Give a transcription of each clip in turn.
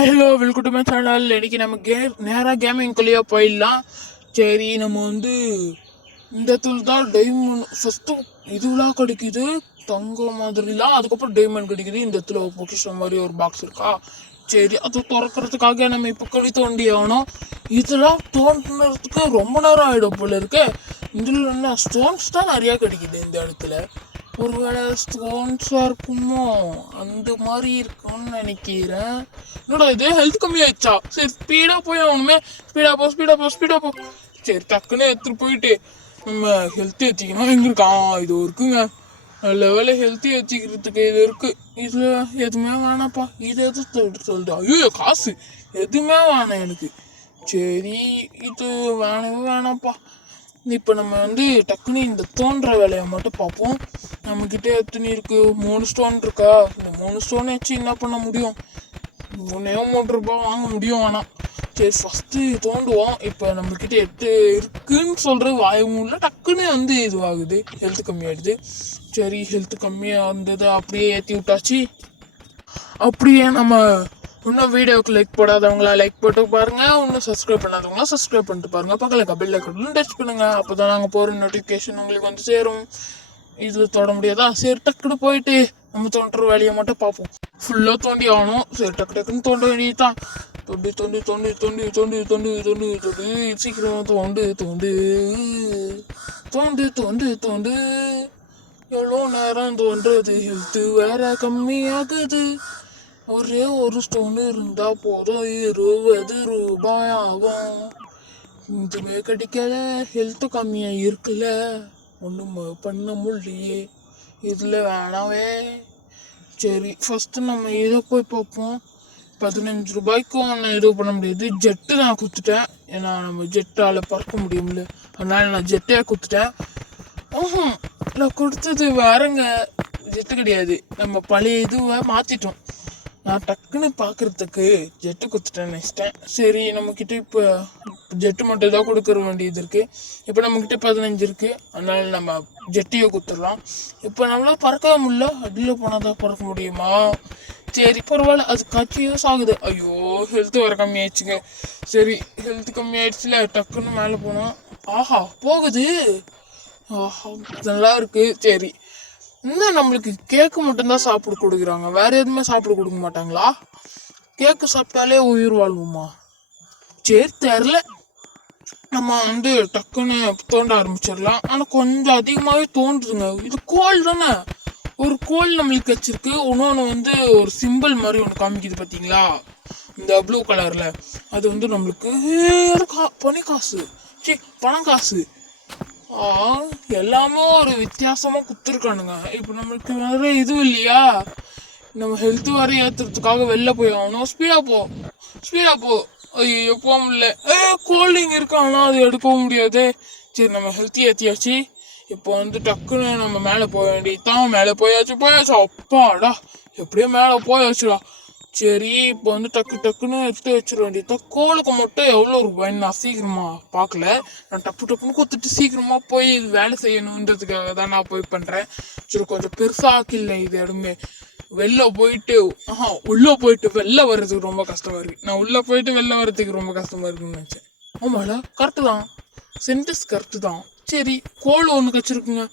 Hello welcome to my channel. இன்னைக்கு நம்ம நேராக கேமிங்குள்ளேயே போயிடலாம். சரி, நம்ம இந்த இடத்துல தான் டைமண்ட் ஃபஸ்ட்டு இதுலாம் கிடைக்குது, தங்கம் மாதிரிலாம். அதுக்கப்புறம் டைமண்ட் கிடைக்குது. இந்த இடத்துல ஒரு பொக்கிஷன் மாதிரி ஒரு பாக்ஸ் இருக்கா. சரி, அது திறக்கிறதுக்காக நம்ம இப்போ கழி தோண்டி ஆகணும். இதெல்லாம் தோண்டினதுக்கு ரொம்ப நேரம் ஆகிடும் போல இருக்கு. இதில் என்ன ஸ்டோன்ஸ் தான் நிறையா கிடைக்குது இந்த இடத்துல. ஒருவேளை ஸ்டோன்ஸாக இருக்குமோ, அந்த மாதிரி இருக்கும்னு நினைக்கிறேன். என்னடா இது ஹெல்த் கம்மியாயிடுச்சா? சரி, ஸ்பீடாக போய் ஆகணுமே. ஸ்பீடாக போ. சரி, டக்குன்னு எடுத்துகிட்டு போயிட்டு நம்ம ஹெல்த் ஏற்றிக்கணும். எங்கே இருக்கா? இது இருக்குங்க. நல்ல வேலை ஹெல்த்தி ஏற்றிக்கிறதுக்கு இது இருக்குது. இதில் எதுவுமே வேணாப்பா. இது எது சொல்லிட்டு ஐயோ காசு எதுவுமே வேணாம் எனக்கு. சரி, இது வேணாம்ப்பா. இப்போ நம்ம டக்குன்னு இந்த தோன்ற வேலையை மட்டும் பார்ப்போம். நம்மக்கிட்ட எத்தனை இருக்குது? 3 ஸ்டோன் இருக்கா? இந்த 3 ஸ்டோன் வச்சு என்ன பண்ண முடியும்? 3 ரூபாய் வாங்க முடியும். ஆனால் சரி, ஃபஸ்ட்டு தோண்டுவோம். இப்போ நம்மக்கிட்ட 8 இருக்குன்னு சொல்கிற வாயுல டக்குன்னு இதுவாகுது, ஹெல்த் கம்மியாகிடுது. சரி, ஹெல்த் கம்மியாக இருந்தது அப்படியே ஏற்றி விட்டாச்சு. அப்படியே நம்ம இன்னும் வீடியோவுக்கு லைக் போடாதவங்களா லைக் போட்டு பாருங்க. இன்னும் சப்ஸ்கிரைப் பண்ணாதவங்களா சப்ஸ்கிரைப் பண்ணிட்டு பாருங்க. பக்கத்தில் பெல் ஐக்கனும் டச் பண்ணுங்க. அப்போ தான் நாங்கள் போகிற நோட்டிஃபிகேஷன் உங்களுக்கு சேரும். இதில் தொட முடியாதா? சரி, டக்குன்னு போயிட்டு நம்ம தோன்ற வேலையை மட்டும் பார்ப்போம். ஃபுல்லாக தோண்டி ஆகணும். சரி, டக்குன்னு தோண்ட வேண்டியதுதான். தொண்டு சீக்கிரம் தோண்டு. எவ்வளோ நேரம் தோன்றது? ஹெல்த்து வேற கம்மியாகுது. ஒரே ஒரு ஸ்டோன் இருந்தா போதும், 20 ரூபாய் ஆகும். இதுவே கிடைக்கல, ஹெல்த்து கம்மியா இருக்குல்ல, ஒன்றும் பண்ண முடியலையே. இதில் வேணாவே. சரி, ஃபஸ்ட்டு நம்ம இதை போய் பார்ப்போம். 15 ரூபாய்க்கு ஒன்று இது பண்ண முடியாது. ஜெட்டு நான் குத்துட்டேன். ஏன்னா நம்ம ஜெட்டால் பறக்க முடியும்ல, அதனால நான் ஜெட்டே குத்துட்டேன். நான் கொடுத்தது வேறங்க, ஜெட்டு கிடையாது. நம்ம பழைய இதுவை மாற்றிட்டோம். நான் டக்குன்னு பார்க்குறதுக்கு ஜெட்டு குத்துட்டேன் நினச்சிட்டேன். சரி, நம்மக்கிட்ட இப்போ ஜெட்டு மட்டும் தான் கொடுக்குற வேண்டியது இருக்குது. இப்போ நம்மக்கிட்ட 15 இருக்குது. அதனால நம்ம ஜெட்டியை குத்துடலாம். இப்போ நம்மளால பறக்கவே முடியல. அடியில் போனால் தான் பறக்க முடியுமா? சரி, பரவாயில்ல, அது காட்சி யூஸ் ஆகுது. ஐயோ, ஹெல்த்து வர கம்மியாயிடுச்சுங்க. சரி, ஹெல்த்து கம்மியாயிடுச்சுல, டக்குன்னு மேலே போனோம். ஆஹா, போகுது. ஆஹா, நல்லா இருக்கு. சரி, இன்னும் நம்மளுக்கு கேக்கு மட்டும்தான் சாப்பிட கொடுக்குறாங்க, வேற எதுவுமே சாப்பிட கொடுக்க மாட்டாங்களா? கேக்கு சாப்பிட்டாலே உயிர் வாழ்வுமா? சரி, தெரில. நம்ம டக்குன்னு தோண்ட ஆரம்பிச்சிடலாம். ஆனால் கொஞ்சம் அதிகமாகவே தோன்றுதுங்க. இது கோல் தானே. ஒரு கோல் நம்மளுக்கு வச்சிருக்கு. இன்னொன்று ஒரு சிம்பிள் மாதிரி ஒன்று காமிக்குது பார்த்தீங்களா, இந்த ப்ளூ கலரில். அது நம்மளுக்கு பனி காசு, பணம் காசு. எல்லாமே ஒரு வித்தியாசமாக குத்துருக்கானுங்க. இப்போ நம்மளுக்கு வேற இதுவும் இல்லையா, நம்ம ஹெல்த்து வர ஏற்றுறதுக்காக வெளில போய் ஆகணும். ஸ்பீடாக போ. ஐயோ, போக முடியல. கோல்டிங் இருக்கு, ஆனால் அது எடுக்கவும் முடியாது. சரி, நம்ம ஹெல்த்தி ஏற்றியாச்சு. இப்போ டக்குன்னு நம்ம மேலே போக வேண்டியதுதான். மேலே போயாச்சு. அப்பாடா, எப்படியோ மேலே போயாச்சுடா. சரி, இப்போ டக்குன்னு எடுத்து வச்சிட வேண்டியதுதான். கோலுக்கு மட்டும் எவ்வளோ ரூபாய்ன்னு நான் சீக்கிரமா பார்க்கல. நான் டப்புன்னு கொடுத்துட்டு சீக்கிரமா போய் இது வேலை செய்யணுன்றதுக்காக தான் நான் போய் பண்ணுறேன். சரி, கொஞ்சம் பெருசாக்கில்ல இது இடமே. வெளில போயிட்டு உள்ளே போயிட்டு வெளில வர்றதுக்கு ரொம்ப கஷ்டமா இருக்கு. நான் உள்ளே போயிட்டு வெளில வர்றதுக்கு ரொம்ப கஷ்டமா இருக்குன்னு நினச்சேன். ஆமாடா, கரெக்டு தான், சென்டென்ஸ் கரெக்டு தான். சரி, கோல் ஒன்று கச்சிருக்குங்க.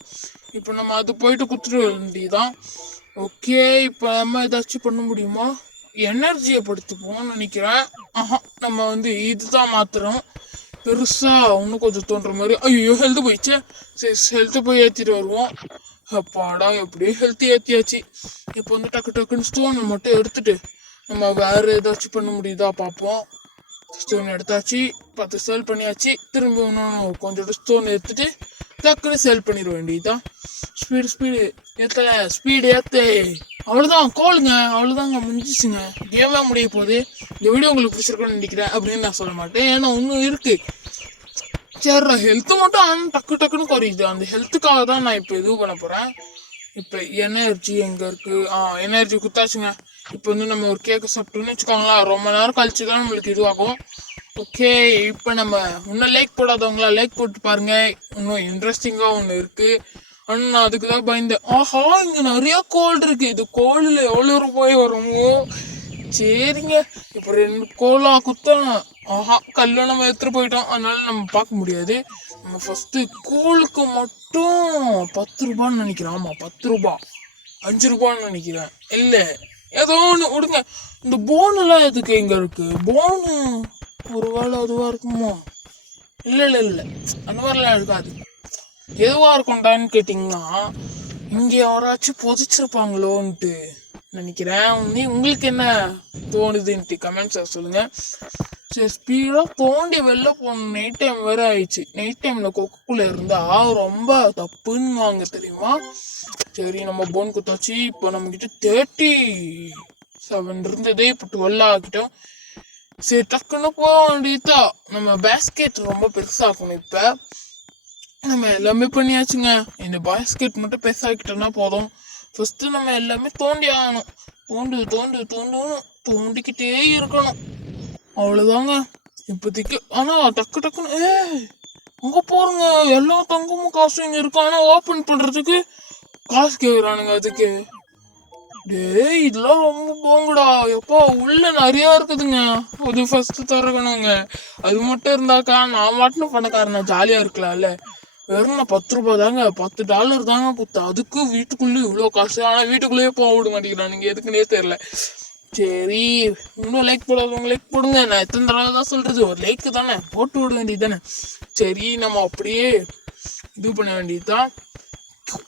இப்போ நம்ம அது போயிட்டு குத்துட்டு வேண்டியதான். ஓகே, இப்போ நம்ம ஏதாச்சும் பண்ண முடியுமா? எனர்ஜியை படுத்துப்போம்னு நினைக்கிறேன். நம்ம இதுதான் மாத்துறோம். பெருசாக இன்னும் கொஞ்சம் தோன்ற மாதிரி. ஐயோ, ஹெல்த்து போயிடுச்சு. சரி, ஹெல்த்து போய் ஏற்றிட்டு வருவோம். அப்பாடா, எப்படியே ஹெல்த்தி ஏற்றியாச்சு. இப்போ டக்குன்னு ஸ்டோனை மட்டும் எடுத்துட்டு நம்ம வேற ஏதாச்சும் பண்ண முடியுதா பார்ப்போம். ஸ்டோன் எடுத்தாச்சு, 10 சேல் பண்ணியாச்சு. திரும்ப இன்னும் கொஞ்சம் ஸ்டோன் எடுத்துட்டு டக்குன்னு சேல் பண்ணிட வேண்டியதுதான். ஸ்பீடு ஏற்றல, ஸ்பீடு ஏற்று. அவ்வளோதான், கோலுங்க. அவ்வளோதாங்க, முடிஞ்சிச்சுங்க. கேமே முடிய போகுது. இந்த வீடியோ உங்களுக்கு பிடிச்சிருக்குன்னு நினைக்கிறேன் அப்படின்னு நான் சொல்ல மாட்டேன், ஏன்னா இன்னும் இருக்கு. சரி, ஹெல்த்து மட்டும் டக்குன்னு குறையுது. அந்த ஹெல்த்துக்காக தான் நான் இப்போ இது பண்ண போகிறேன். இப்போ எனர்ஜி எங்கே இருக்குது? எனர்ஜி குத்தாச்சுங்க. இப்போ நம்ம ஒரு கேக்கு சாப்பிட்டோன்னு வச்சுக்கோங்களேன், ரொம்ப நேரம் கழிச்சு தான் நம்மளுக்கு இதுவாகும். ஓகே, இப்போ நம்ம இன்னும் லைக் போடாதவங்களா லைக் போட்டு பாருங்க. இன்னும் இன்ட்ரெஸ்டிங்காக ஒன்று இருக்குது. ஆனால் நான் அதுக்கு தான் பயந்தேன். இங்கே நிறையா கோல்டு இருக்குது. இது கோல்டில் எவ்வளோ ரூபாய் வருமோ? சரிங்க. இப்போ 2 கோலா குத்தம். ஆஹா, கல்ல நம்ம எடுத்துட்டு போயிட்டோம், அதனால நம்ம பார்க்க முடியாது. நம்ம ஃபர்ஸ்ட் கோலுக்கு மட்டும் 10 ரூபான்னு நினைக்கிறேன். ஆமா 10 ரூபாய், 5 ரூபான்னு நினைக்கிறேன். இல்ல ஏதோ ஒன்று விடுங்க. இந்த போன் எல்லாம் எதுக்கு இங்க இருக்கு? போனு ஒருவேளை அதுவா இருக்குமோ? இல்ல இல்ல இல்ல, அந்த மாதிரிலாம் இருக்காது. எதுவா இருக்கும்டான்னு கேட்டிங்கன்னா, இங்க யாராச்சும் புதைச்சிருப்பாங்களோன்ட்டு நினைக்கிறேன். உங்களுக்கு என்ன தோணுதுன்ட்டு கமெண்ட்ஸை சொல்லுங்க. சரி, ஸ்பீடா தோண்டி வெளில போகணும். நைட் டைம் வேற ஆயிடுச்சு. நைட் டைம்ல கொக்குள்ள இருந்தா ரொம்ப தப்புன்னு வாங்க தெரியுமா? சரி, நம்ம போன் குத்தாச்சு. இப்போ நம்ம கிட்ட 37 இருந்ததே, இப்போ 12 ஆகிட்டோம். சரி, டக்குன்னு போக வேண்டியதா. நம்ம பேஸ்கெட் ரொம்ப பெருசாக்கணும். இப்ப நம்ம எல்லாமே பண்ணியாச்சுங்க. இந்த பாஸ்கெட் மட்டும் பெருசாக்கிட்டோம்னா போதும். ஃபர்ஸ்ட் நம்ம எல்லாமே தோண்டி ஆகணும். தோண்டிக்கிட்டே இருக்கணும். அவ்வளவுதாங்க இப்போதைக்கு. ஆனா டக்குன்னு அங்க போறங்க, எல்லா தங்கமும் காசும் இங்க இருக்கு. ஆனா ஓபன் பண்றதுக்கு காசு கேக்குறானுங்க அதுக்கு. டேய், இதெல்லாம் ரொம்ப போங்கடா. எப்போ உள்ள நிறைய இருக்குதுங்க, அது ஃபர்ஸ்ட் திறக்கணுங்க. அது மட்டும் இருந்தாக்கா நான் மாட்டின பணக்காரனா ஜாலியா இருக்கலாம்ல. வெறும் நான் 10 ரூபாய் தாங்க, $10 தாங்க கொடுத்தேன். அதுக்கு வீட்டுக்குள்ளே இவ்வளோ காசு. ஆனா வீட்டுக்குள்ளேயே போக விட மாட்டேங்கிறானுங்க, எதுக்குன்னே தெரியல. சரி, இன்னும் லைக் போடாதவங்க லைக் போடுங்க. நான் எத்தனை தடவை தான் சொல்றது, ஒரு லைக் தானே போட்டு விட வேண்டியது தானே. சரி, நம்ம அப்படியே இது பண்ண வேண்டியதுதான்.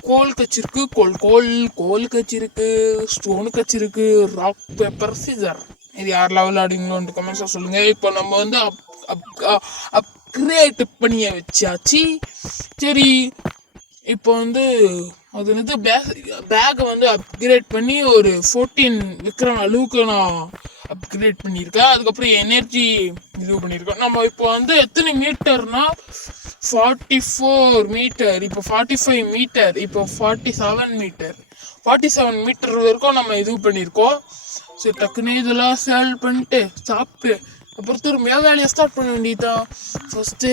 கோல் கச்சிருக்கு, கோல் கச்சிருக்கு, ஸ்டோனு கச்சிருக்கு, ராக் பேப்பர் சீசர். இது யாரெல்லாம் விளையாடுங்களோன்னு கமெண்ட்ஸா சொல்லுங்க. இப்போ நம்ம வந்து அப்கிரேட் பண்ணிய வச்சாச்சு. சரி, இப்போ வந்து அது வந்து பேக்கை வந்து அப்கிரேட் பண்ணி ஒரு 14 விற்கிற அளவுக்கு நான் அப்கிரேட் பண்ணியிருக்கேன். அதுக்கப்புறம் எனர்ஜி இது பண்ணியிருக்கேன். நம்ம இப்போ வந்து எத்தனை மீட்டர்னா 44 மீட்டர், இப்போ 45 மீட்டர், இப்போ 47 மீட்டர், 47 மீட்டர் வரைக்கும் நம்ம இது பண்ணியிருக்கோம். சரி, டக்குன்னு இதெல்லாம் சேல் பண்ணிட்டு சாப்பிட்டு அப்புறம் திரும்பியா வேலையை ஸ்டார்ட் பண்ண வேண்டியதுதான் ஃபர்ஸ்ட்டு.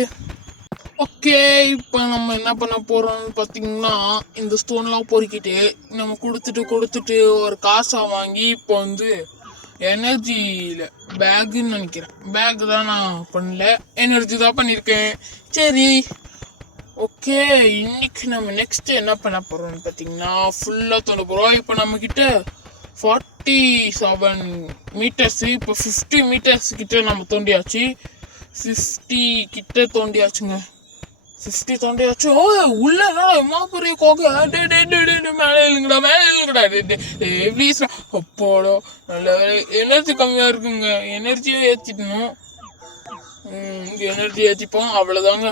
ஓகே, இப்போ நம்ம என்ன பண்ண போறோம்னு பார்த்தீங்கன்னா, இந்த ஸ்டோன்லாம் பொறுக்கிட்டு நம்ம கொடுத்துட்டு ஒரு காசை வாங்கி இப்போ வந்து எனர்ஜியில் பேக்குன்னு நினைக்கிறேன். பேக் தான் நான் பண்ணல, எனர்ஜி தான் பண்ணியிருக்கேன். சரி, ஓகே. இன்னைக்கு நம்ம நெக்ஸ்ட் என்ன பண்ண போறோம்னு பார்த்தீங்கன்னா, ஃபுல்லாக தோண்ட போகிறோம். இப்போ நம்ம கிட்ட 47 மீட்டர்ஸ், இப்போ 50 மீட்டர்ஸ் கிட்ட நம்ம தோண்டியாச்சு. 50 கிட்ட தோண்டியாச்சுங்க. 50 தோண்டியாச்சு. ஓ, உள்ள எம்மா பெரிய கோகை. மேலே இல்லைங்கடா. ப்ளீஸ் அப்போடோ. நல்ல எனர்ஜி கம்மியா இருக்குங்க, எனர்ஜியே ஏற்றிடணும். எனர்ஜி ஏற்றிப்போம், அவ்வளோதாங்க.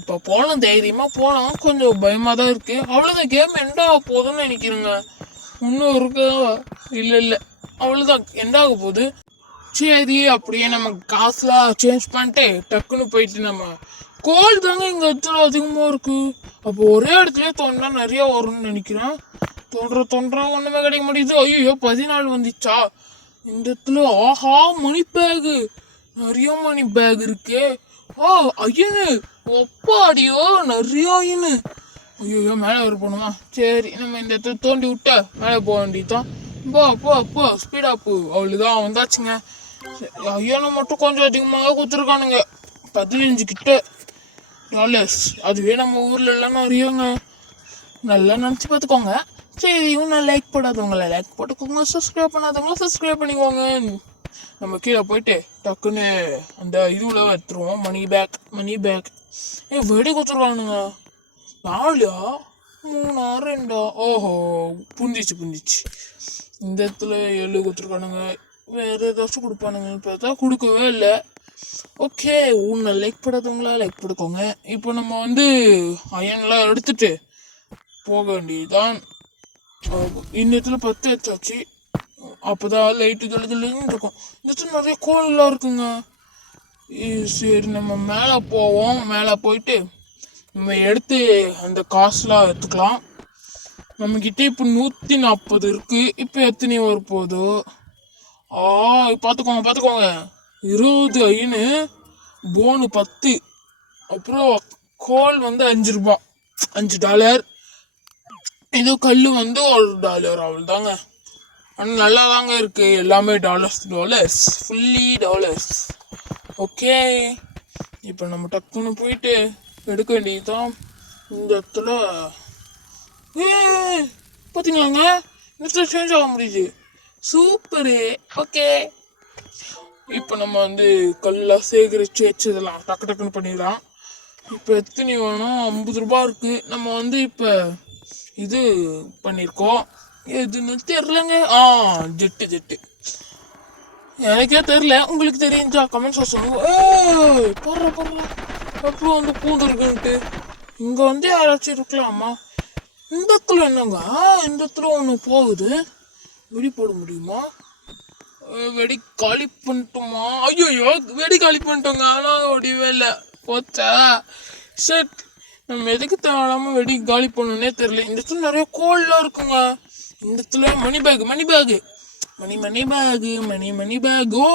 இப்போ போகலாம், தைரியமா போகலாம். கொஞ்சம் பயமா தான் இருக்கு. அவ்வளோதான், கேம் எண்ட் ஆக போகுதுன்னு நினைக்கிறேங்க. இன்னும் இருக்கா? இல்லை, அவ்வளோதான், எண்ட் ஆக போகுது. சரி, அப்படியே நம்ம காசுலாம் சேஞ்ச் பண்ணிட்டு டக்குன்னு போயிட்டு நம்ம கோல் தாங்க இங்க இடத்துல அதிகமா இருக்கு. அப்போ ஒரே இடத்துல தோண்டா நிறைய வரும்னு நினைக்கிறேன். தோன்ற ஒண்ணுமே கிடைக்க முடியுது. ஐயோ, 14 வந்துச்சா இந்த இடத்துல? ஆஹா, மணி பேகு, நிறைய மணி பேக் இருக்கு. ஐயனு ஒப்பாடியோ, நிறைய ஐயனு. ஐயோ, மேலே வர போகணுமா? சரி, நம்ம இந்த இடத்துல தோண்டி விட்ட மேலே போக வேண்டியதுதான். போ ஸ்பீடா போ. அவ்வளோதான், வந்தாச்சுங்க. ஐயனை மட்டும் கொஞ்சம் அதிகமாக கொடுத்துருக்கானுங்க, 15 கிட்ட டாலர்ஸ். அதுவே நம்ம ஊர்ல எல்லாம் நிறையங்க, நல்லா நினச்சி பார்த்துக்கோங்க. சரி, இன்னும் லைக் போடாதவங்கள லைக் போட்டுக்கோங்க, சப்ஸ்கிரைப் பண்ணாதவங்கள சப்ஸ்கிரைப் பண்ணிக்கோங்க. நம்ம கீழே போயிட்டு டக்குன்னு அந்த இதுல எடுத்துருவோம். மணி பேக். வெடி கொடுத்துருவானுங்க. 4 3 2. ஓஹோ, புந்திச்சு. இந்த இடத்துல 7 கொடுத்துருக்கானுங்க. வேற ஏதாச்சும் கொடுப்பானுங்கன்னு பார்த்தா கொடுக்கவே இல்லை. ஓகே, உன்னை லைக் போடாதவங்களா லைக் போட்டுக்கோங்க. இப்போ நம்ம வந்து அயன்லாம் எடுத்துட்டு போக வேண்டியதுதான். இந்த இடத்துல 10 வச்சாச்சு. அப்போதான் லைட்டு ஜொலின்னு இருக்கும். இந்த இடத்துல நிறைய கோல்லாம் இருக்குங்க. சரி, நம்ம மேலே போவோம். மேலே போயிட்டு நம்ம எடுத்து அந்த காசுலாம் எடுத்துக்கலாம். நம்மக்கிட்ட இப்போ 140 இருக்கு. இப்போ எத்தனை வர போதோ? பார்த்துக்கோங்க. 20 ஐயனு, போனு 10, அப்புறம் கோல் வந்து 5 ரூபாய், $5. இது கல் வந்து $1. அவ்வளோதாங்க. ஆனால் நல்லா தாங்க இருக்கு, எல்லாமே டாலர்ஸ் ஃபுல்லி டாலர்ஸ். ஓகே, இப்போ நம்ம டக்குன்னு போயிட்டு எடுக்க வேண்டியதுதான். இந்த இடத்துல பார்த்தீங்களாங்க, இந்த இடத்துல சேஞ்ச் ஆக முடியுது. சூப்பரு. ஓகே, இப்போ நம்ம வந்து கல்லாம் சேகரித்து வச்சதெல்லாம் டக்கு டக்குன்னு பண்ணிடலாம். இப்போ எத்தனை வேணும்? 50 ரூபா இருக்கு. நம்ம வந்து இப்போ இது பண்ணியிருக்கோம், எதுன்னு தெரிலங்க. ஜெட்டு எனக்கே தெரில, உங்களுக்கு தெரிஞ்சா கமெண்ட்ஸாக சொல்லுங்க. போடுற அப்புறம் வந்து பூந்து இருக்குன்ட்டு இங்கே வந்து யாராச்சும் இருக்கலாமா? இந்த இடத்துல என்னங்க, இந்த இடத்துல ஒன்று போகுது, வெடி போட முடியுமா? வெடி காலி பண்ணிட்டோமா? ஐயோ, வெடி காலி பண்ணிட்டோங்க, ஆனால் ஒடிவே இல்லை. போச்சா ஷட். நம்ம எதுக்கு தேவையில்லாமல் வெடி காலி பண்ணணுன்னே தெரியல. இந்த இடத்துல நிறைய கோல்லாம் இருக்குங்க. இந்த இடத்துல மணி பேகு மணி பேகு. ஓ,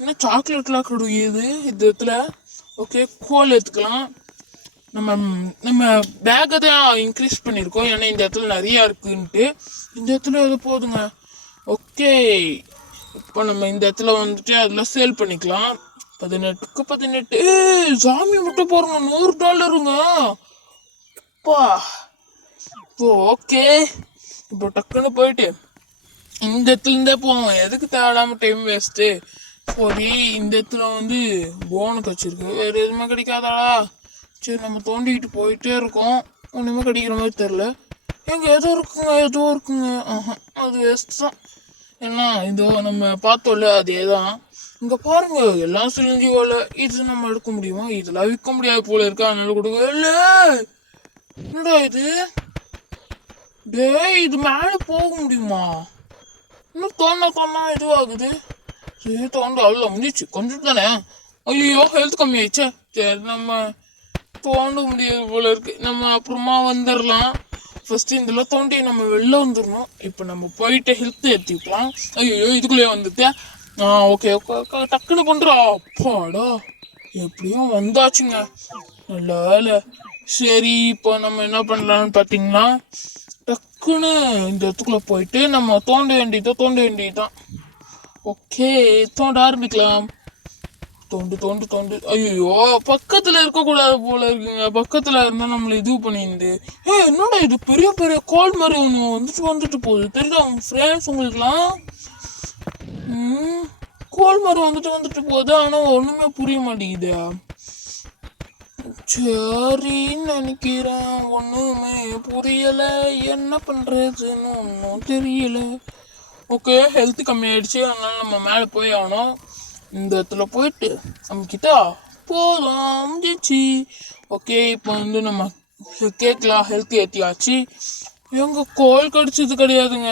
என்ன சாக்லேட்லாம் கிடையாது இந்த இடத்துல. ஓகே, கோல் எடுத்துக்கலாம். நம்ம பேக்கை தான் இன்க்ரீஸ் பண்ணியிருக்கோம், ஏன்னா இந்த இடத்துல நிறையா இருக்குன்ட்டு. இந்த இடத்துல எது போதுங்க. ஓகே, இப்போ நம்ம இந்த இடத்துல வந்துட்டு அதில் சேல் பண்ணிக்கலாம். 18க்கு 18. சாமி மட்டும் பாருங்க, $100. பா. இப்போ ஓகே, இப்போ டக்குன்னு போயிட்டு இந்த இடத்துலேருந்தே போவோம், எதுக்கு தேவையில்லாமல் டைம் வேஸ்ட்டு. சரி, இந்த இடத்துல வந்து போனுக்கு வச்சிருக்கு, வேறு எதுவுமே கிடைக்காதாடா. சரி, நம்ம தோண்டிக்கிட்டு போயிட்டே இருக்கோம், ஒன்றுமே கிடைக்கிற மாதிரி தெரில. எங்கே ஏதோ இருக்குங்க. அது வேஸ்ட் தான். ஏன்னா இதோ நம்ம பார்த்தோம்ல, அதே தான். இங்கே பாருங்க, எல்லாம் சிலிஞ்சி ஓலை. இது நம்ம எடுக்க முடியுமா? இதெல்லாம் விற்க முடியாது போல இருக்கா, அதனால கொடுக்க இல்லை. என்னடா இது? டேய், இது மேலே போக முடியுமா? இன்னும் தோணா இதுவாகுது. சரி, தோண்ட அவ்வளோ முடிச்சு கொஞ்சம் தானே. ஐயோ, ஹெல்த் கம்மியாயிடுச்சே. சரி, நம்ம தோண்ட முடியாது போல இருக்கு, நம்ம அப்புறமா வந்துடலாம். ஃபர்ஸ்ட் இதெல்லாம் தோண்டி நம்ம வெளில வந்துடணும். இப்போ நம்ம போயிட்டு ஹெல்த் ஏற்றிக்கலாம். ஐயோ, இதுக்குள்ளேயே வந்துட்டு. ஓகே, டக்குன்னு பண்ணுறோம். அப்பாடா, எப்படியும் வந்தாச்சுங்க, நல்ல வேலை. சரி, இப்போ நம்ம என்ன பண்ணலான்னு பார்த்தீங்கன்னா, டக்குன்னு இந்த இடத்துக்குள்ள போயிட்டு நம்ம தோண்ட வேண்டியதுதான். ஓகே, தோண்ட ஆரம்பிக்கலாம். தோண்டு. ஐயோ, பக்கத்துல இருக்கக்கூடாது போல இருக்குங்க. பக்கத்துல இருந்தா நம்மள இது பண்ணிருந்து. என்னடா இது, பெரிய பெரிய கோல் மாதிரி ஒன்று வந்துட்டு போகுது, தெரியுதா உங்க ஃப்ரெண்ட்ஸ் உங்களுக்குலாம்? கோல் மாதிரி வந்துட்டு போகுது, ஆனா ஒண்ணுமே புரிய மாட்டேங்குது. சரின்னு நினைக்கிறேன், ஒண்ணுமே புரியல, என்ன பண்றதுன்னு ஒன்றும் தெரியல. ஓகே, ஹெல்த் கம்மியாயிடுச்சு, அதனால நம்ம மேலே போய் ஆகணும். இந்த இடத்துல போயிட்டு நம்ம கிட்ட போதும் முடிச்சு. ஓகே, இப்போ வந்து நம்ம கேட்கலாம், ஹெல்த் ஏற்றியாச்சு. எங்க கோல் கடிச்சது கிடையாதுங்க,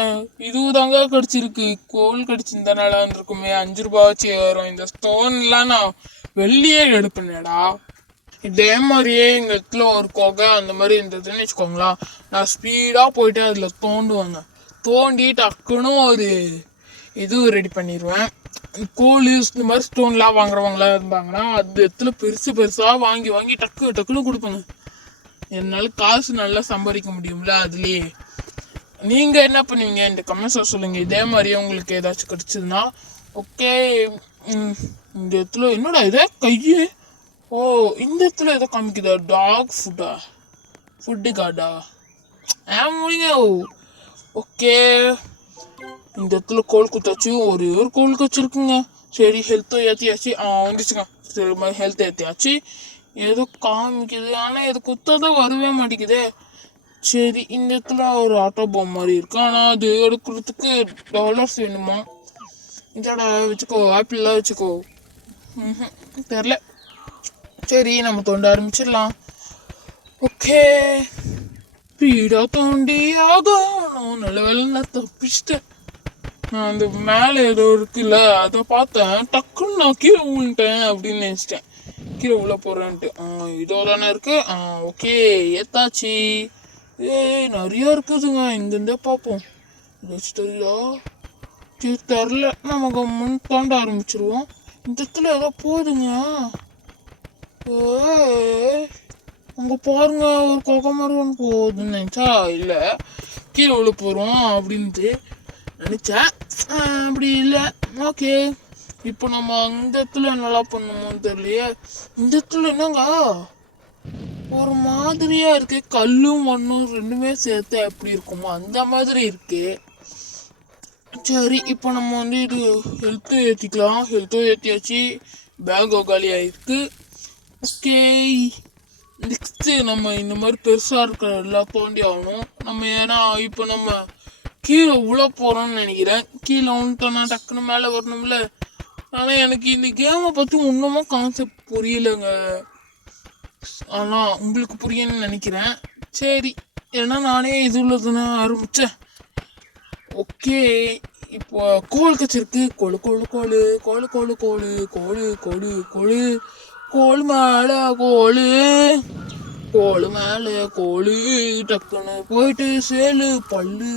இதுவும் தாங்க கடிச்சிருக்கு. கோல் கடிச்சிருந்தனால வந்துருக்குமே. 5 ரூபா வச்சு ஏறும். இந்த ஸ்டோன்லாம் நான் வெள்ளியே எடுப்பேனேடா. இதே மாதிரியே எங்கள் இடத்துல ஒரு கொகை அந்த மாதிரி இருந்ததுன்னு வச்சுக்கோங்களா, நான் ஸ்பீடாக போயிட்டு அதில் தோண்டுவேங்க. தோண்டி டக்குன்னு ஒரு இது ரெடி பண்ணிடுவேன். கோல் இந்த மாதிரி ஸ்டோன்லாம் வாங்குறவங்களா இருந்தாங்கன்னா அது இடத்துல பெருசாக வாங்கி டக்குன்னு கொடுப்பேங்க. என்னால் காசு நல்லா சம்பாதிக்க முடியும்ல அதுலேயே. நீங்கள் என்ன பண்ணுவீங்க இந்த கமெண்ட்ஸில் சொல்லுங்கள். இதே மாதிரியே உங்களுக்கு ஏதாச்சும் கிடச்சிதுன்னா. ஓகே, இந்த இடத்துல என்னடா இதே கையே. இந்த இடத்துல ஏதோ காமிக்குதா, டாக் ஃபுட்டு கார்டா? முடியுங்க. ஓகே, இந்த இடத்துல கோல் குத்தாச்சு, ஒரு கோல் குச்சிருக்குங்க. சரி, ஹெல்த்தும் ஏற்றியாச்சு. வந்துச்சுங்க. சரி, ஹெல்த் ஏற்றியாச்சு. ஏதோ காமிக்குது, ஆனால் இது குத்தாதான் வரவே மாட்டேங்குது. சரி, இந்த இடத்துல ஒரு ஆட்டோ பொம்மை மாதிரி இருக்கு, ஆனால் அது எடுக்கிறதுக்கு டாலர்ஸ் வேணுமா? இதோட வச்சுக்கோ, ஆப்பிள்லாம் வச்சுக்கோ. தெரில. சரி, நம்ம தோண்ட ஆரம்பிச்சிடலாம். ஓகே, ஸ்பீடாக தோண்டி ஆகணும். நல்ல வேலை நான் தப்பிச்சிட்டேன். நான் அந்த மேலே ஏதோ இருக்குல்ல, அதை பார்த்தேன், டக்குன்னு நான் கீழே விழுந்துட்டேன் அப்படின்னு நினச்சிட்டேன். கீழே உள்ள போகிறேன்ட்டு. இதோ தானே இருக்கு. ஓகே, ஏத்தாச்சு. நிறையா இருக்குதுங்க, இங்கேருந்தே பார்ப்போம். ஏதாச்சும் தெரியுதா? சரி, தெரில. நமக்கு முன் தோண்ட ஆரம்பிச்சிருவோம். இந்த இடத்துல ஏதோ போகுதுங்க. அங்கே பாருங்க, ஒரு கொகை மாதிரி ஒன்று போகுதுன்னு நினச்சா இல்லை, கீழே உள்ள போகிறோம் அப்படின்ட்டு. நினைச்சேன். அப்படி இல்லை. ஓகே, இப்போ நம்ம இந்த இடத்துல என்னெல்லாம் பண்ணுமோன்னு தெரியலையே. இந்த இடத்துல என்னங்க ஒரு மாதிரியா இருக்கு, கல்லும் மண்ணும் ரெண்டுமே சேர்த்து எப்படி இருக்குமோ அந்த மாதிரி இருக்கு. சரி, இப்போ நம்ம வந்து இது ஹெல்த்து ஏற்றிக்கலாம். ஹெல்த்தும் ஏற்றியாச்சு, பேக் காலி ஆயிருக்கு. ஓகே, நெக்ஸ்ட்டு நம்ம இந்த மாதிரி பெருசாக இருக்கிற எல்லாம் தோண்டி ஆகணும் நம்ம. ஏன்னா இப்போ நம்ம கீழே உள்ள போகிறோம்னு நினைக்கிறேன். கீழே வந்துட்டோன்னா டக்குன்னு மேலே வரணும்ல. ஆனால் எனக்கு இந்த கேமை பற்றி இன்னமும் கான்செப்ட் புரியலைங்க. ஆனால் உங்களுக்கு புரியணும்னு நினைக்கிறேன். சரி, ஏன்னா நானே இது உள்ளதுன்னு ஆரம்பித்தேன். ஓகே, இப்போ கோல் கச்சிருக்கு. கோழு கோழு கோழு கோழு கோழு கோழு கோழு கோழு கோழு கோழு மேலே கோழு கோழு மேலே கோழு. டக்குன்னு போயிட்டு சேலு பல்லு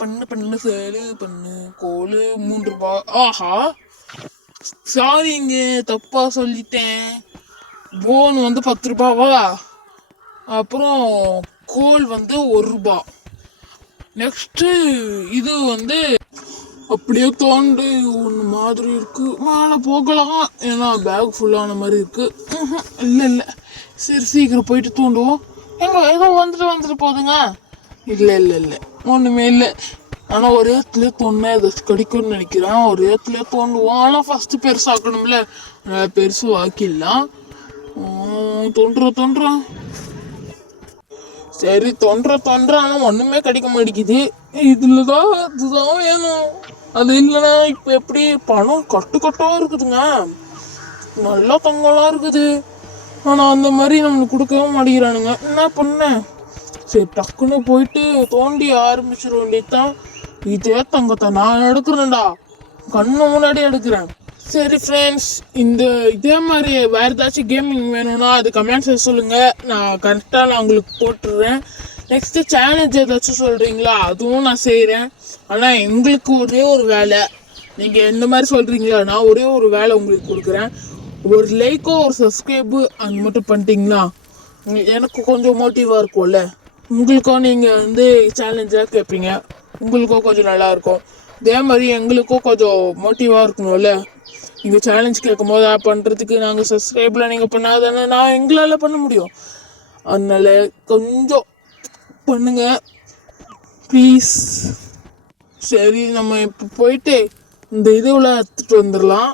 பண்ணு பண்ணு சேலு பண்ணு கோழு 3 ரூபா. ஆஹா, சாரிங்க, தப்பா சொல்லிட்டேன். போன் வந்து 10 ரூபாவா, அப்புறம் கோல் வந்து 1 ரூபா. நெக்ஸ்ட்டு இது வந்து அப்படியே தோண்டு ஒன்று மாதிரி இருக்கு. மேலே போகலாம், ஏன்னா பேக் ஃபுல்லான மாதிரி இருக்கு. இல்லை இல்லை, சரி சீக்கிரம் போயிட்டு தோண்டுவோம். எங்க ஏதோ வந்துட்டு போகுதுங்க. இல்லை இல்லை இல்லை, ஒன்றுமே இல்லை. ஆனால் ஒரு இடத்துல தோணுனா ஏதாச்சும் கிடைக்கும்னு நினைக்கிறேன். ஒரு இடத்துல தோண்டுவோம், ஆனால் ஃபஸ்ட்டு பெருசாக்கணும்ல. பெருசு வாக்கிடலாம். தோன்றுறோம். சரி, தோன்ற ஆனால் ஒன்றுமே கிடைக்க மாட்டேங்குது. இதுதான் வேணும். அது இல்லைன்னா இப்போ எப்படி பணம் கட்டாக இருக்குதுங்க. நல்லா தங்கலாம் இருக்குது, ஆனால் அந்த மாதிரி நம்மளுக்கு கொடுக்கவும் மாட்டேங்கிறானுங்க. என்ன பண்ணேன்? சரி, டக்குன்னு போயிட்டு தோண்டி ஆரம்பிச்சிட வேண்டியதுதான். இதே தங்கத்தை நான் எடுக்கிறேன்டா, கண்ணு முன்னாடி எடுக்கிறேன். சரி ஃப்ரெண்ட்ஸ், இதே மாதிரி வேறு ஏதாச்சும் கேமிங் வேணும்னா அது கமெண்ட்ஸில் சொல்லுங்கள். நான் கரெக்டாக உங்களுக்கு போட்டுடுறேன். நெக்ஸ்ட்டு சேலஞ்ச் ஏதாச்சும் சொல்கிறீங்களா, அதுவும் நான் செய்கிறேன். ஆனால் எங்களுக்கு ஒரே ஒரு வேலை, நீங்கள் எந்த மாதிரி சொல்கிறீங்களா, நான் ஒரே ஒரு வேலை உங்களுக்கு கொடுக்குறேன். ஒரு லைக்கோ ஒரு சப்ஸ்கிரைபு அந்த மட்டும் பண்ணிட்டீங்களா எனக்கு கொஞ்சம் மோட்டிவாக இருக்கும்ல. உங்களுக்கும் நீங்கள் வந்து சேலஞ்சாக கேட்பீங்க, உங்களுக்கும் கொஞ்சம் நல்லாயிருக்கும். இதே மாதிரி எங்களுக்கும் கொஞ்சம் மோட்டிவாக இருக்கணும்ல. நீங்கள் சேலஞ்ச் கேட்கும் போது பண்ணுறதுக்கு நாங்கள் சப்ஸ்கிரைபில் நீங்கள் பண்ணாதானே நான் எங்களால் பண்ண முடியும். அதனால் கொஞ்சம் பண்ணுங்க ப்ளீஸ். சரி, நம்ம இப்போ போயிட்டு இந்த இதுவில் எடுத்துகிட்டு வந்துடலாம்.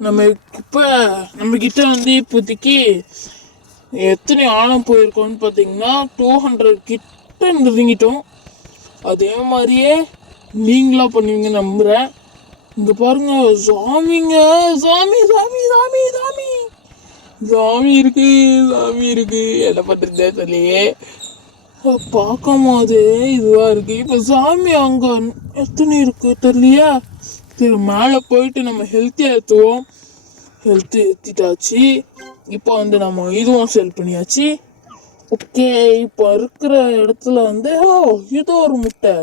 நம்மக்கிட்ட வந்து இப்போதைக்கு எத்தனை ஆழம் போயிருக்கோன்னு பார்த்தீங்கன்னா 200 கிட்ட நெருங்கிட்டோம். அதே மாதிரியே நீங்களாக பண்ணுவீங்க நம்புகிறேன். இங்கே பாருங்க, சாமிங்க, சாமி சாமி சாமி சாமி சாமி இருக்கு. என்ன பண்ணுறதே சொல்லியே பார்க்கும் போது இதுவாக இருக்குது. இப்போ சாமி அங்கே எத்தனை இருக்கு தெரியலையா. சரி, மேலே போயிட்டு நம்ம ஹெல்த்தி ஏற்றுவோம். ஹெல்த்து ஏற்றிட்டாச்சு. இப்போ வந்து நம்ம இதுவும் செல் பண்ணியாச்சு. ஓகே, இப்போ இருக்கிற இடத்துல வந்து இது ஒரு முட்டை,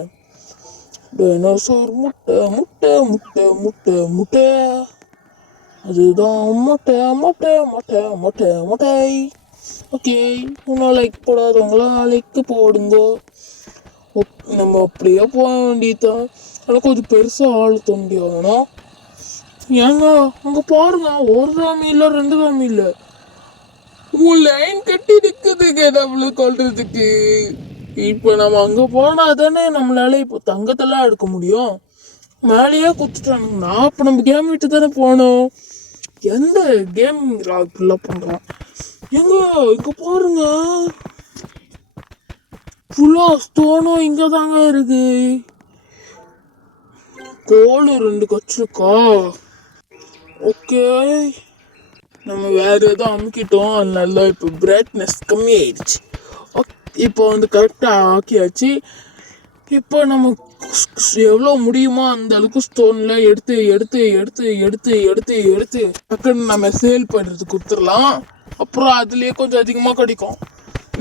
டைனோசர் முட்டை முட்டை முட்டை முட்டை முட்டை அதுதான் முட்டை முட்டை முட்டை முட்டை முட்டை. ஓகே, இன்னும் லைக் போடாதவங்களாம் லைக் போடுங்க. நம்ம அப்படியே போக வேண்டியதுதான். ஆனால் கொஞ்சம் பெருசாக ஆள் தோண்டி ஆகணும். ஏங்க அங்கே பாருங்க, 1 ராமி இல்லை 2 ராமி இல்லை, லைன் கட்டி நிற்குதுங்க நம்மளுக்கு கொள்றதுக்கு. இப்போ நம்ம அங்கே போனால் தானே நம்மளால இப்போ தங்கத்தெல்லாம் எடுக்க முடியும். மேலேயே குத்துட்டானுங்கண்ணா, அப்போ நம்ம கேம் விட்டு தானே போனோம். எந்த கேமிங் இப்படிலாம் பண்ணுறான்? எங்க இங்கே பாருங்க, ஃபுல்லாக ஸ்டோனும் இங்கே தாங்க இருக்கு. கோல் 2 கச்சிருக்கா. ஓகே, நம்ம வேறு எதுவும் அமுக்கிட்டோம், அதனால இப்போ பிரைட்னஸ் கம்மி ஆயிடுச்சு. இப்போ வந்து கரெக்டாக ஆக்கியாச்சு. இப்போ நம்ம எவ்வளோ முடியுமோ அந்த அளவுக்கு ஸ்டோனில் எடுத்து எடுத்து எடுத்து எடுத்து எடுத்து எடுத்து டக்குன்னு நம்ம சேல் பண்ணுறதுக்கு கொடுத்துடலாம். அப்புறம் அதுலேயே கொஞ்சம் அதிகமாக கிடைக்கும்.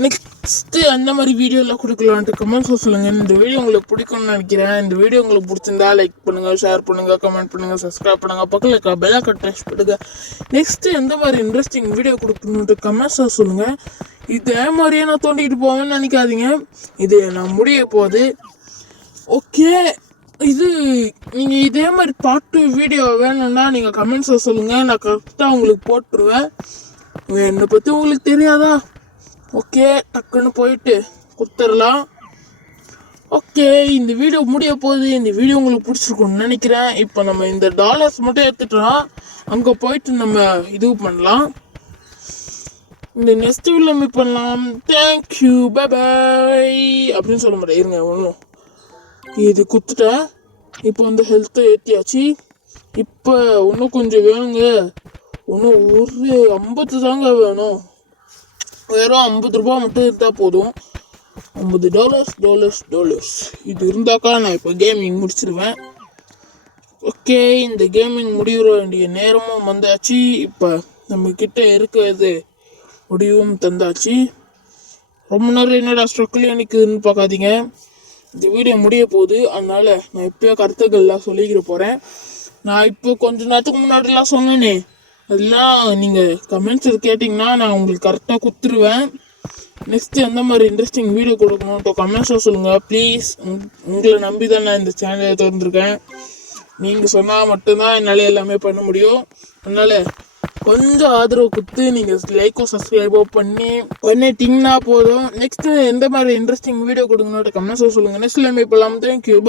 நெக்ஸ்ட்டு அந்த மாதிரி வீடியோலாம் கொடுக்கலான்ட்டு கமெண்ட்ஸில் சொல்லுங்கள். இந்த வீடியோ உங்களுக்கு பிடிக்கும்னு நினைக்கிறேன். இந்த வீடியோ உங்களுக்கு பிடிச்சிருந்தா லைக் பண்ணுங்கள், ஷேர் பண்ணுங்கள், கமெண்ட் பண்ணுங்கள், சப்ஸ்கிரைப் பண்ணுங்கள், பக்கத்தில் இருக்க பெல் ஐகான் ப்ரெஸ் பண்ணுங்க. நெக்ஸ்ட்டு எந்த மாதிரி இன்ட்ரெஸ்டிங் வீடியோ கொடுக்கணுன்ட்டு கமெண்ட்ஸில் சொல்லுங்கள். இதே மாதிரியே நான் தோண்டிக்கிட்டு போவேன்னு நினைக்காதீங்க, இது நான் முடிய போகுது. ஓகே, இது நீங்கள் இதே மாதிரி பாட்டு வீடியோ வேணும்னா நீங்கள் கமெண்ட்ஸில் சொல்லுங்கள், நான் கரெக்டாக உங்களுக்கு போட்டுருவேன். என்னை பற்றி உங்களுக்கு தெரியாதா? ஓகே, டக்குன்னு போயிட்டு கொடுத்துடலாம். ஓகே, இந்த வீடியோ முடிய போகுது. இந்த வீடியோ உங்களுக்கு பிடிச்சிருக்கும்னு நினைக்கிறேன். இப்போ நம்ம இந்த டாலர்ஸ் மட்டும் எடுத்துட்டோம், அங்கே போயிட்டு நம்ம இது பண்ணலாம். இந்த நெக்ஸ்ட் வீடியோ மீட் பண்ணலாம். தேங்க்யூ, பை பாய் அப்படின்னு சொல்ல மாட்டேன். இருங்க, ஒன்றும் இது குத்துட்டேன். இப்போ வந்து ஹெல்த்தை ஏற்றியாச்சு. இப்போ இன்னும் கொஞ்சம் வேணுங்க. இன்னும் ஒரு 50 தாங்க வேணும். வெறும் 50 ரூபா மட்டும் இருந்தால் போதும். $50 இது இருந்தாக்கா நான் இப்போ கேமிங் முடிச்சிருவேன். ஓகே, இந்த கேமிங் முடிகிற வேண்டிய நேரமும் வந்தாச்சு. இப்போ நம்மக்கிட்ட இருக்கிறது முடிவும் தந்தாச்சு. ரொம்ப நேரம் என்னடா ஸ்ட்ரக்கில் நிற்குதுன்னு பார்க்காதீங்க. இந்த வீடியோ முடிய போகுது, அதனால நான் இப்போயே கருத்துக்கள்லாம் சொல்லிக்கிற போகிறேன். நான் இப்போ கொஞ்ச நேரத்துக்கு முன்னாடிலாம் சொன்னேனே, அதெல்லாம் நீங்கள் கமெண்ட்ஸில் கேட்டிங்கன்னா நான் உங்களுக்கு கரெக்டாக கொடுத்துருவேன். நெக்ஸ்ட்டு எந்த மாதிரி இன்ட்ரெஸ்டிங் வீடியோ கொடுக்கணுன்ட்டு கமெண்ட்ஸில் சொல்லுங்கள் ப்ளீஸ். உங்களை நம்பி தான் நான் இந்த சேனலை திறந்துருக்கேன். நீங்கள் சொன்னால் மட்டும்தான் என்னால் எல்லாமே பண்ண முடியும். அதனால் கொஞ்சம் ஆதரவு கொடுத்து நீங்கள் லைக்கோ சப்ஸ்கிரைபோ பண்ணிட்டீங்கன்னா போதும். நெக்ஸ்ட்டு எந்த மாதிரி இன்ட்ரெஸ்டிங் வீடியோ கொடுக்கணுன்ட்டு கமெண்ட்ஸில் சொல்லுங்கள். நெக்ஸ்ட் எல்லாமே இப்போலாம் தேங்க்யூ.